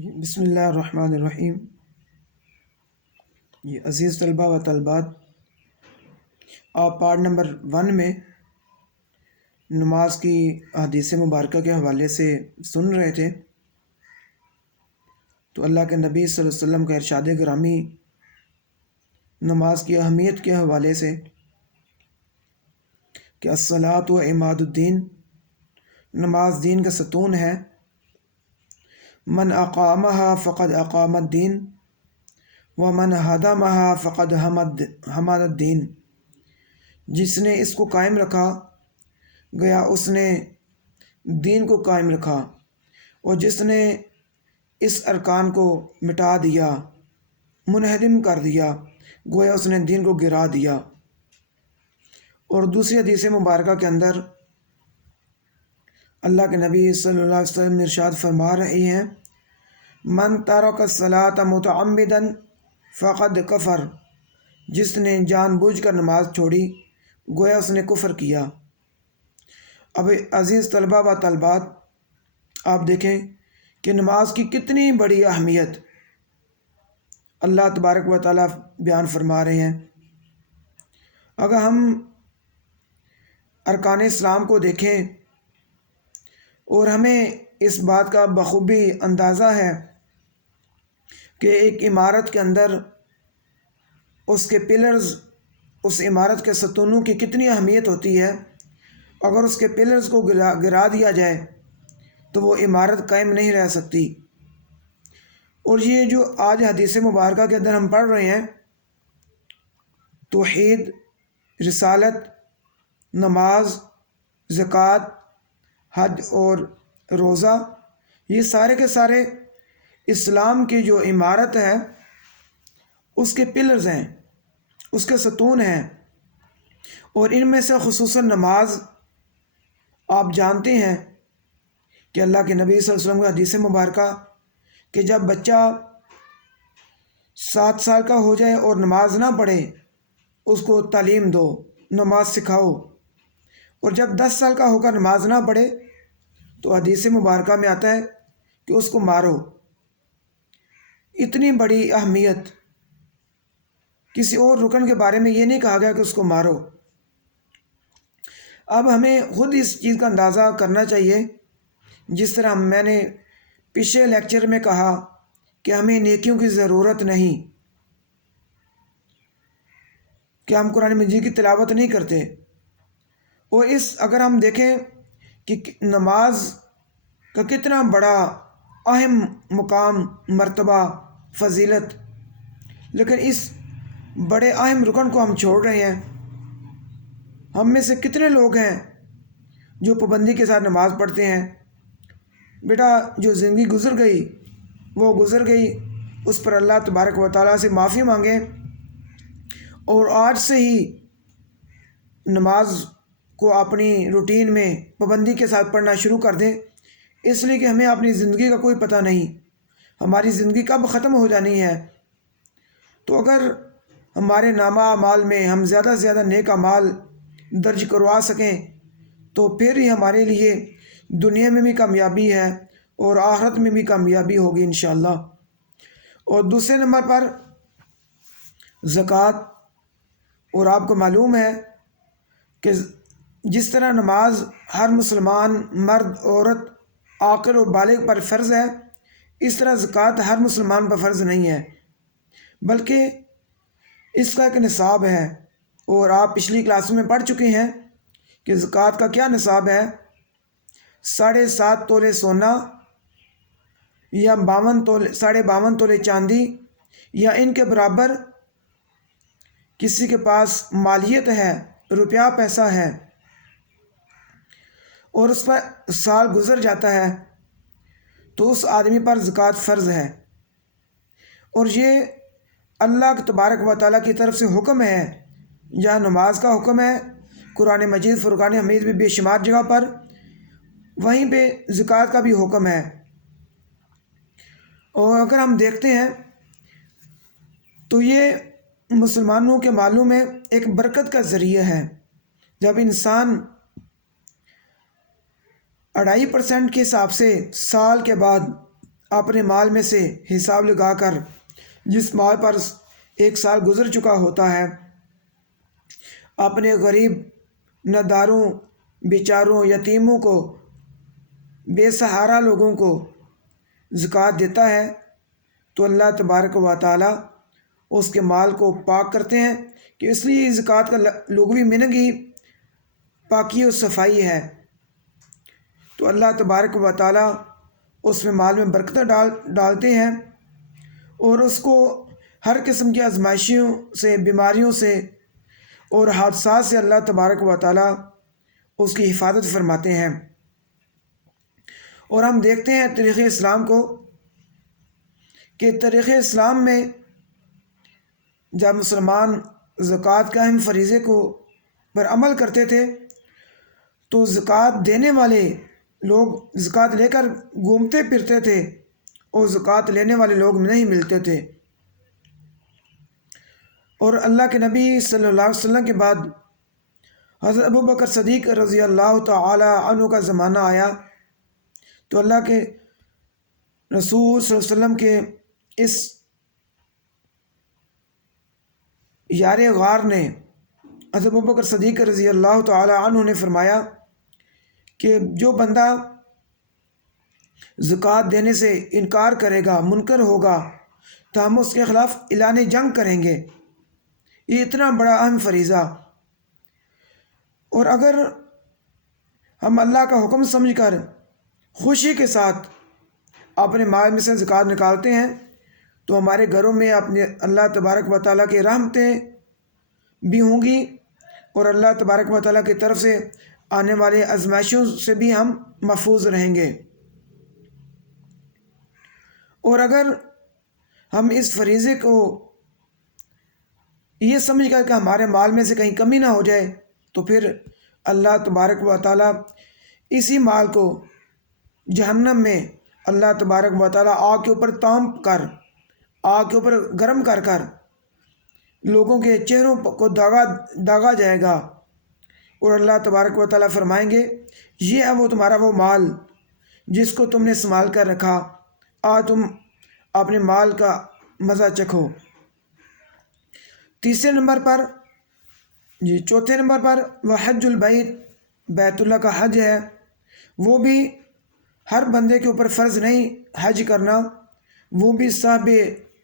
بسم اللہ الرحمن الرحیم۔ عزیز طلبہ و طالبات، آپ پارٹ نمبر 1 میں نماز کی احادیث مبارکہ کے حوالے سے سن رہے تھے، تو اللہ کے نبی صلی اللہ علیہ وسلم کا ارشاد گرامی نماز کی اہمیت کے حوالے سے کہ الصلاۃ و عماد الدین، نماز دین کا ستون ہے۔ من اقامہا فقد اقام الدین ومن ہدمہا فقد حمد الدین، جس نے اس کو قائم رکھا گیا اس نے دین کو قائم رکھا، اور جس نے اس ارکان کو مٹا دیا، منہدم کر دیا، گویا اس نے دین کو گرا دیا۔ اور دوسری حدیث مبارکہ کے اندر اللہ کے نبی صلی اللہ علیہ وسلم ارشاد فرما رہے ہیں، من ترک الصلاۃ متعمدا فقد کفر، جس نے جان بوجھ کر نماز چھوڑی گویا اس نے کفر کیا۔ اب عزیز طلبہ و طالبات، آپ دیکھیں کہ نماز کی کتنی بڑی اہمیت اللہ تبارک و تعالیٰ بیان فرما رہے ہیں۔ اگر ہم ارکان اسلام کو دیکھیں اور ہمیں اس بات کا بخوبی اندازہ ہے کہ ایک عمارت کے اندر اس کے پلرز، اس عمارت کے ستونوں کی کتنی اہمیت ہوتی ہے، اگر اس کے پلرز کو گرا دیا جائے تو وہ عمارت قائم نہیں رہ سکتی۔ اور یہ جو آج حدیث مبارکہ کے اندر ہم پڑھ رہے ہیں، توحید، رسالت، نماز، زکوٰۃ، حج اور روزہ، یہ سارے کے سارے اسلام کی جو عمارت ہے اس کے پلرز ہیں، اس کے ستون ہیں۔ اور ان میں سے خصوصاً نماز، آپ جانتے ہیں کہ اللہ کے نبی صلی اللہ علیہ وسلم کی حدیث مبارکہ کہ جب بچہ 7 سال کا ہو جائے اور نماز نہ پڑھے اس کو تعلیم دو، نماز سکھاؤ، اور جب 10 سال کا ہو کر نماز نہ پڑھے تو حدیث مبارکہ میں آتا ہے کہ اس کو مارو۔ اتنی بڑی اہمیت، کسی اور رکن کے بارے میں یہ نہیں کہا گیا کہ اس کو مارو۔ اب ہمیں خود اس چیز کا اندازہ کرنا چاہیے، جس طرح میں نے پچھلے لیکچر میں کہا کہ ہمیں نیکیوں کی ضرورت نہیں، کہ ہم قرآن مجید کی تلاوت نہیں کرتے۔ اور اگر ہم دیکھیں کہ نماز کا کتنا بڑا اہم مقام، مرتبہ، فضیلت، لیکن اس بڑے اہم رکن کو ہم چھوڑ رہے ہیں۔ ہم میں سے کتنے لوگ ہیں جو پابندی کے ساتھ نماز پڑھتے ہیں؟ بیٹا جو زندگی گزر گئی وہ گزر گئی، اس پر اللہ تبارک و تعالیٰ سے معافی مانگیں، اور آج سے ہی نماز کو اپنی روٹین میں پابندی کے ساتھ پڑھنا شروع کر دیں، اس لیے کہ ہمیں اپنی زندگی کا کوئی پتہ نہیں، ہماری زندگی کب ختم ہو جانی ہے۔ تو اگر ہمارے نامہ اعمال میں ہم زیادہ سے زیادہ نیک اعمال درج کروا سکیں تو پھر ہی ہمارے لیے دنیا میں بھی کامیابی ہے اور آخرت میں بھی کامیابی ہوگی انشاءاللہ۔ اور دوسرے نمبر پر زکوٰۃ، اور آپ کو معلوم ہے کہ جس طرح نماز ہر مسلمان، مرد، عورت، عاقل اور بالغ پر فرض ہے، اس طرح زکوٰۃ ہر مسلمان پر فرض نہیں ہے، بلکہ اس کا ایک نصاب ہے۔ اور آپ پچھلی کلاسوں میں پڑھ چکے ہیں کہ زکوٰۃ کا کیا نصاب ہے، 7.5 تولے سونا یا 52 تولے چاندی یا ان کے برابر کسی کے پاس مالیت ہے، روپیہ پیسہ ہے، اور اس پر سال گزر جاتا ہے تو اس آدمی پر زکوٰۃ فرض ہے۔ اور یہ اللہ تبارک و تعالیٰ کی طرف سے حکم ہے، جہاں نماز کا حکم ہے قرآن مجید فرقان حمید میں بے شمار جگہ پر، وہیں پہ زکوٰۃ کا بھی حکم ہے۔ اور اگر ہم دیکھتے ہیں تو یہ مسلمانوں کے مالوں میں ایک برکت کا ذریعہ ہے۔ جب انسان 2.5% کے حساب سے سال کے بعد اپنے مال میں سے حساب لگا کر جس مال پر 1 سال گزر چکا ہوتا ہے اپنے غریب نداروں، بیچاروں، یتیموں کو، بے سہارا لوگوں کو زکوٰۃ دیتا ہے تو اللہ تبارک و تعالیٰ اس کے مال کو پاک کرتے ہیں، کہ اس لیے زکوٰۃ کا لغوی میننگ ہی پاکی و صفائی ہے۔ تو اللہ تبارک و تعالیٰ اس میں مال میں برکتیں ڈالتے ہیں اور اس کو ہر قسم کی آزمائشوں سے، بیماریوں سے اور حادثات سے اللہ تبارک و تعالیٰ اس کی حفاظت فرماتے ہیں۔ اور ہم دیکھتے ہیں تاریخ اسلام کو کہ تاریخ اسلام میں جب مسلمان زکوٰۃ کے اہم فریضے کو پر عمل کرتے تھے تو زکوٰۃ دینے والے لوگ زکوٰۃ لے کر گھومتے پھرتے تھے اور زکوٰۃ لینے والے لوگ نہیں ملتے تھے۔ اور اللہ کے نبی صلی اللہ علیہ وسلم کے بعد حضرت ابوبکر صدیق رضی اللہ تعالی عنہ کا زمانہ آیا تو اللہ کے رسول صلی اللہ علیہ وسلم کے اس یار غار نے حضرت ابوبکر صدیق رضی اللہ تعالی عنہ نے فرمایا کہ جو بندہ زکوٰۃ دینے سے انکار کرے گا، منکر ہوگا، تو ہم اس کے خلاف اعلان جنگ کریں گے۔ یہ اتنا بڑا اہم فریضہ، اور اگر ہم اللہ کا حکم سمجھ کر خوشی کے ساتھ اپنے مال میں سے زکوٰۃ نکالتے ہیں تو ہمارے گھروں میں اپنے اللہ تبارک و تعالیٰ کی رحمتیں بھی ہوں گی اور اللہ تبارک و تعالیٰ کی طرف سے آنے والے آزمائشوں سے بھی ہم محفوظ رہیں گے۔ اور اگر ہم اس فریضے کو یہ سمجھ کر کہ ہمارے مال میں سے کہیں کمی نہ ہو جائے تو پھر اللہ تبارک و تعالیٰ اسی مال کو جہنم میں اللہ تبارک و تعالیٰ آگ کے اوپر تام کر، آگ کے اوپر گرم کر کر لوگوں کے چہروں کو داغا جائے گا، اور اللہ تبارک و تعالیٰ فرمائیں گے یہ ہے وہ تمہارا وہ مال جس کو تم نے سنبھال کر رکھا، آج تم اپنے مال کا مزہ چکھو۔ چوتھے نمبر پر وہ حج البیت، بیت اللہ کا حج ہے، وہ بھی ہر بندے کے اوپر فرض نہیں حج کرنا، وہ بھی صاحب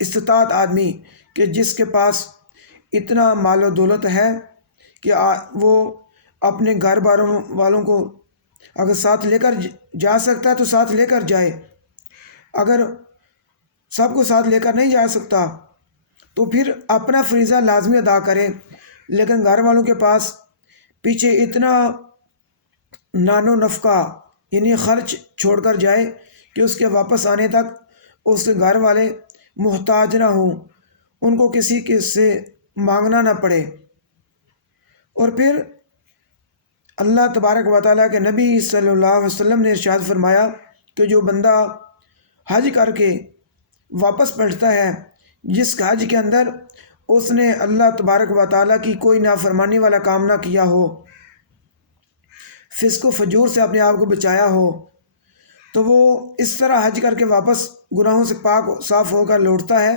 استطاعت آدمی کہ جس کے پاس اتنا مال و دولت ہے کہ وہ اپنے گھر والوں کو اگر ساتھ لے کر جا سکتا ہے تو ساتھ لے کر جائے، اگر سب کو ساتھ لے کر نہیں جا سکتا تو پھر اپنا فریضہ لازمی ادا کرے، لیکن گھر والوں کے پاس پیچھے اتنا نان و نفقہ یعنی خرچ چھوڑ کر جائے کہ اس کے واپس آنے تک اس کے گھر والے محتاج نہ ہوں، ان کو کسی کے سے مانگنا نہ پڑے۔ اور پھر اللہ تبارک و تعالیٰ کے نبی صلی اللہ علیہ وسلم نے ارشاد فرمایا کہ جو بندہ حج کر کے واپس پلٹتا ہے جس حج کے اندر اس نے اللہ تبارک و تعالیٰ کی کوئی نافرمانی والا کام نہ کیا ہو، فسق و فجور سے اپنے آپ کو بچایا ہو، تو وہ اس طرح حج کر کے واپس گناہوں سے پاک صاف ہو کر لوٹتا ہے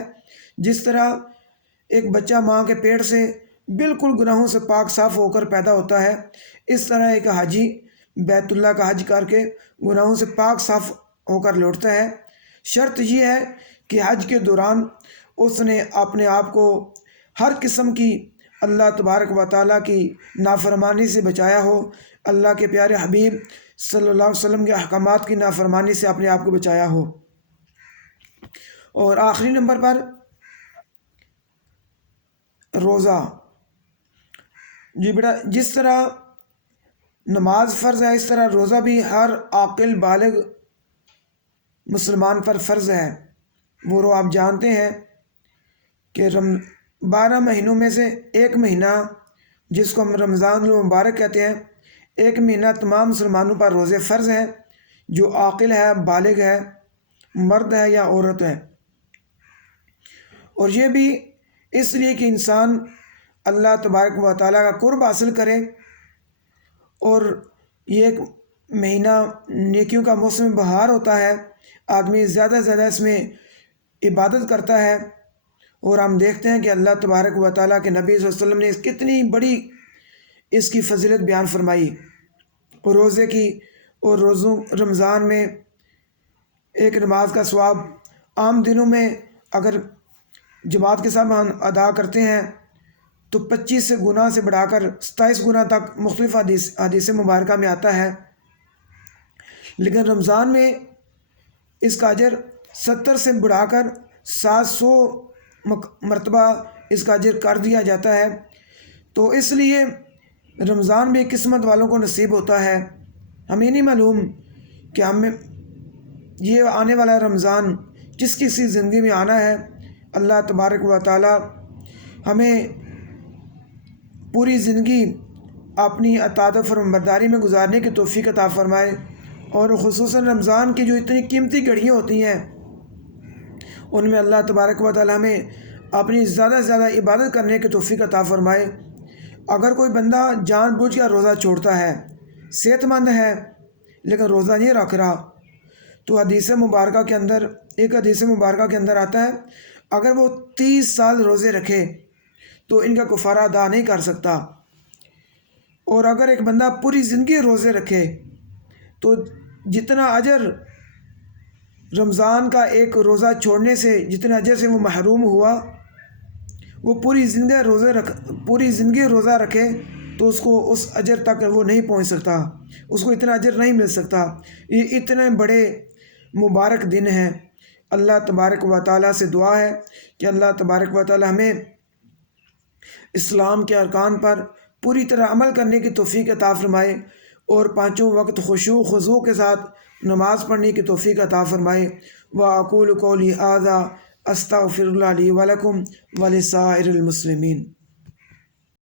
جس طرح ایک بچہ ماں کے پیٹ سے بالکل گناہوں سے پاک صاف ہو کر پیدا ہوتا ہے، اس طرح ایک حاجی بیت اللہ کا حج کر کے گناہوں سے پاک صاف ہو کر لوٹتا ہے۔ شرط یہ ہے کہ حج کے دوران اس نے اپنے آپ کو ہر قسم کی اللہ تبارک و تعالیٰ کی نافرمانی سے بچایا ہو، اللہ کے پیارے حبیب صلی اللہ علیہ وسلم کے احکامات کی نافرمانی سے اپنے آپ کو بچایا ہو۔ اور آخری نمبر پر روزہ۔ جی بیٹا، جس طرح نماز فرض ہے اس طرح روزہ بھی ہر عاقل بالغ مسلمان پر فرض ہے۔ وہ آپ جانتے ہیں کہ 12 مہینوں میں سے ایک مہینہ جس کو ہم رمضان المبارک کہتے ہیں، ایک مہینہ تمام مسلمانوں پر روزے فرض ہیں، جو عاقل ہے، بالغ ہے، مرد ہے یا عورت ہے۔ اور یہ بھی اس لیے کہ انسان اللہ تبارک و تعالیٰ کا قرب حاصل کرے، اور یہ ایک مہینہ نیکیوں کا موسم بہار ہوتا ہے، آدمی زیادہ سے زیادہ اس میں عبادت کرتا ہے، اور ہم دیکھتے ہیں کہ اللہ تبارک و تعالیٰ کے نبی صلی اللہ علیہ وسلم نے کتنی بڑی اس کی فضیلت بیان فرمائی، اور روزے کی، اور روزوں رمضان میں ایک نماز کا ثواب عام دنوں میں اگر جماعت کے ساتھ ہم ادا کرتے ہیں تو 25 گنا سے بڑھا کر 27 گنا تک مختلف حدیث مبارکہ میں آتا ہے، لیکن رمضان میں اس کا اجر 70 سے بڑھا کر 700 مرتبہ اس کا اجر کر دیا جاتا ہے۔ تو اس لیے رمضان میں قسمت والوں کو نصیب ہوتا ہے۔ ہمیں نہیں معلوم کہ ہمیں یہ آنے والا رمضان جس کسی زندگی میں آنا ہے، اللہ تبارک و تعالی ہمیں پوری زندگی اپنی اطاعت و فرمانبرداری میں گزارنے کی توفیق عطا فرمائے، اور خصوصاً رمضان کی جو اتنی قیمتی گھڑیاں ہوتی ہیں ان میں اللہ تبارک و تعالی ہمیں اپنی زیادہ سے زیادہ عبادت کرنے کی توفیق عطا فرمائے۔ اگر کوئی بندہ جان بوجھ کر روزہ چھوڑتا ہے، صحت مند ہے لیکن روزہ نہیں رکھ رہا، تو حدیث مبارکہ کے اندر آتا ہے اگر وہ 30 سال روزے رکھے تو ان کا کفارہ ادا نہیں کر سکتا، اور اگر ایک بندہ پوری زندگی روزے رکھے تو جتنا اجر رمضان کا ایک روزہ چھوڑنے سے جتنے اجر سے وہ محروم ہوا، وہ پوری زندگی روزہ رکھے تو اس کو اس اجر تک وہ نہیں پہنچ سکتا، اس کو اتنا اجر نہیں مل سکتا۔ یہ اتنے بڑے مبارک دن ہیں۔ اللہ تبارک و تعالیٰ سے دعا ہے کہ اللہ تبارک و تعالیٰ ہمیں اسلام کے ارکان پر پوری طرح عمل کرنے کی توفیق عطا فرمائے، اور 5 وقت خشوع خضوع کے ساتھ نماز پڑھنے کی توفیق عطا فرمائے۔ وَأَقُولُ قَوْلِي هَٰذَا أَسْتَغْفِرُ اللَّهَ لِي وَلَكُمْ وَلِسَائِرِ الْمُسْلِمِينَ۔